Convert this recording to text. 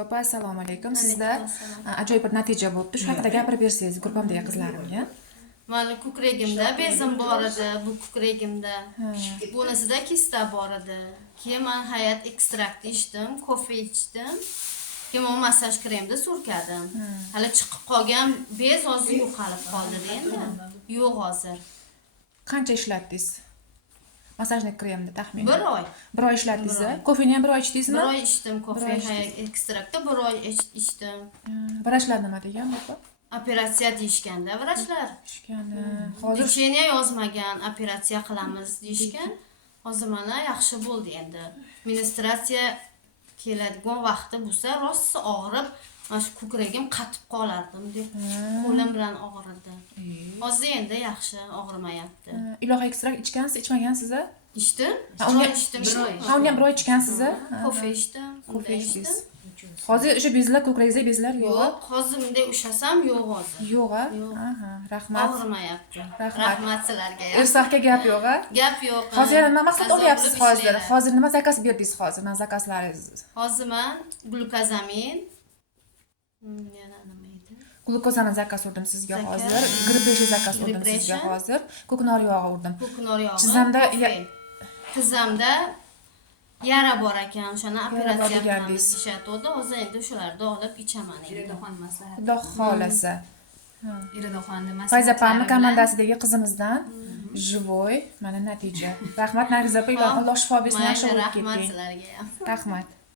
Opa, assalomu alaykum. Sizda Alaykum assalom. ajoyib bir natija bo'libdi. Shu haqida gapirib bersangiz, gruppamdagi qizlarimga. Mani ko'kragimda bezim bor edi, bu ko'kragimda. Bunisida kista bor edi. Keyin men hayat ekstrakti ichdim, kofe ichdim. Keyin men massaj kremda surkadim. Hali chiqib qolgan bez hozir yo'qolib qoldi endi. Yo'q hozir. Qancha ishlatdingiz? Masajni kremni taxminan. 1 oy. 1 oy ishlatdingiz. Kofeni ham 1 oy ichdingizmi? 1 oy ichdim kofe hayat ekstrakti 1 oy ichdim. Vrachlar nima degan bu? Operatsiya deyishganda vrachlar. Ishgani. Hozir Lecheniya yozmagan, operatsiya qilamiz deyishgan. Hozir mana yaxshi bo'ldi endi. Ministratsiya keladigan vaqti bo'lsa, rosti og'rib, mana shu ko'kragim qatib qolardim deb qo'lim bilan og'ridi. Hozir endi yaxshi, og'rimayapti. iloha ekstrakt ichgansiz, ichmagansiz? Ichdim, Uni ichdim. Ha, uni ham 1 oy ichgansiz? Kofe ichdim, Kofe ichdim. ichdingiz. Hozir o'sha bezlar, ko'kragingizda bezlar yo'q. Yo'q, hozir bunday ushlasam yo'q hozir. Yo'q-a? Yo'q. Aha, rahmat. Og'rimayapti. Rahmat. Rahmat sizlarga. O'rsoqqa gap yo'q-a? Gap yo'q. Hozir yana nima maqsad olyapsiz hozir? Hozir nima zakaz berdingiz hozir? Men zakazlaringiz. Hozir men glukozamin yana nima edi? Glukozani zakaz urdim sizga Zakaz. hozir. Grippeshi zakaz urdim sizga Gripression. hozir. Ko'knor yog'i urdim. Ko'knor yog'i. Tizzamda tizzamda yara bor ekan, o'shani operatsiya degandiz. qilamiz deyishadi. Hozir endi o'shalarni olib ichaman endi. Iradoxon maslahat. Xudo xolasa. Iradoxonni maslahatlari Fayza opamni bilan komandasidagi qizimizdan живой mana natija. Rahmat Nargiza opa, ilohim Alloh shifo bersin, yaxshi bo'lib Rahmat keting. sizlarga ham. Rahmat.